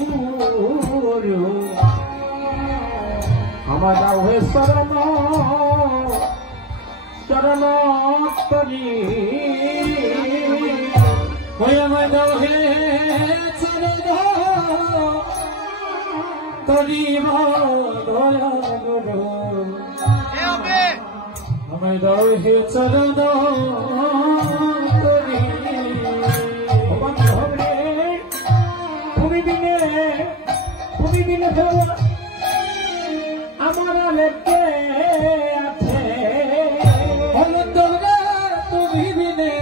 গুরু আমার দাও হে শরণ শরণ করি ওই আমার দাও হে শরণ করি দয়া গুরু আমায় দাও হে চরণ করি তুমি বিনে আমার লেগে আছে তুমি বিনে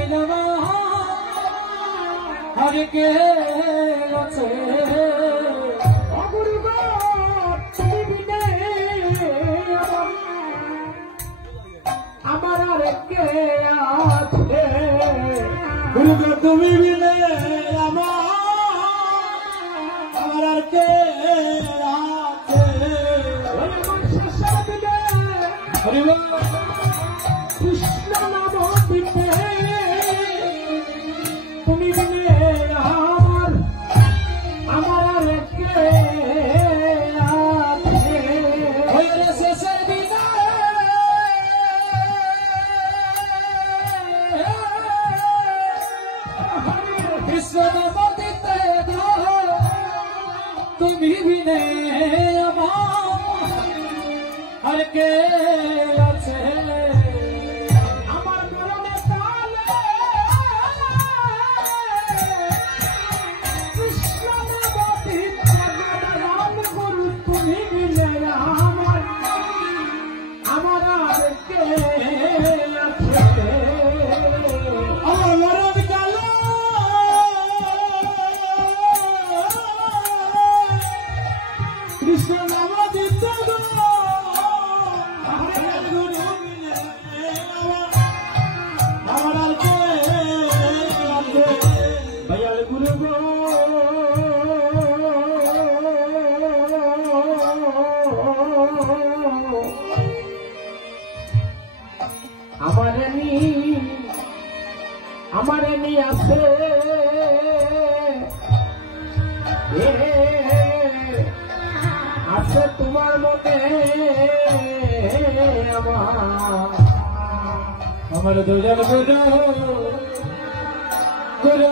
আর কে আছে তুমি বিনে আমার কে আছে গুরু তুমি বিনে আমার কে আছে কৃষ্ণ নাম দিতে তুমি বিনে আমার কে আছে শেষের দিনে কৃষ্ণ নাম দিতে তুমি বিনে আর কে আছে আমার মরণে কালে কৃষ্ণ নাম দিতে রাম গুরু তুমি বিনে আমার আর কে আছে আমার মরণ কালে কৃষ্ণ নাম দিতে আমারে নি আছে আছে তোমার মনে আমার দুজন গুরু গুরু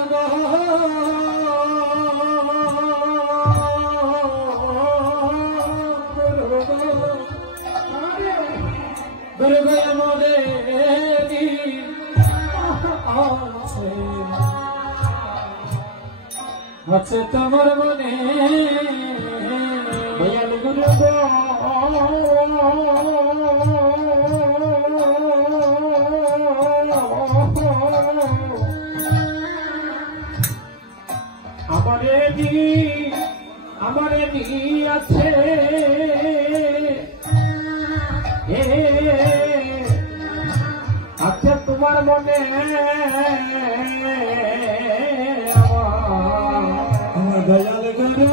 গুরু গয়া মনে আছে তোমার মনে দয়াল গুরু আমারে নি আছে আছে তোমার মনে দয়াল গুরু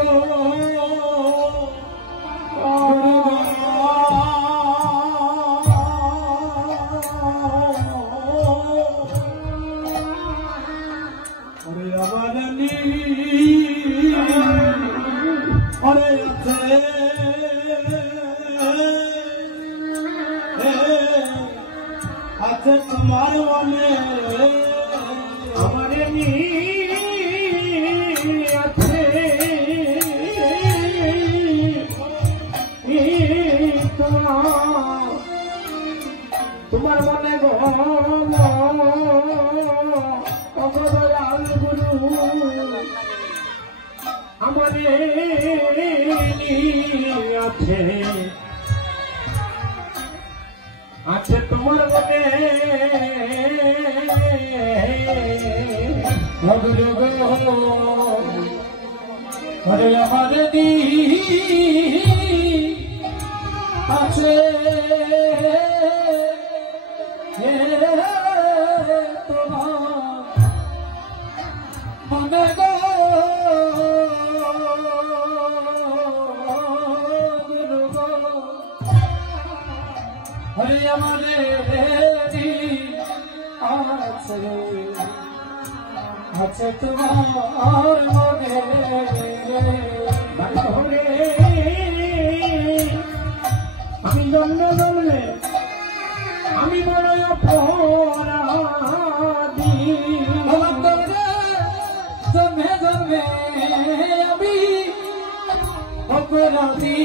আছে তোমার মনে আমারে নি আছে তোমার মনে গো দয়াল গুরু আমারে আছে আছে তোমার মনে গুরু গো হরে আমারে নি আছে তোমার মনে গো গুরু গো হরে আমারে আছে আছে তোমার মনে ধরে আমি জন্মে জন্মে আমি বড় অপরাধী আমার তোরে জন্মে জন্মে আমি অপরাধী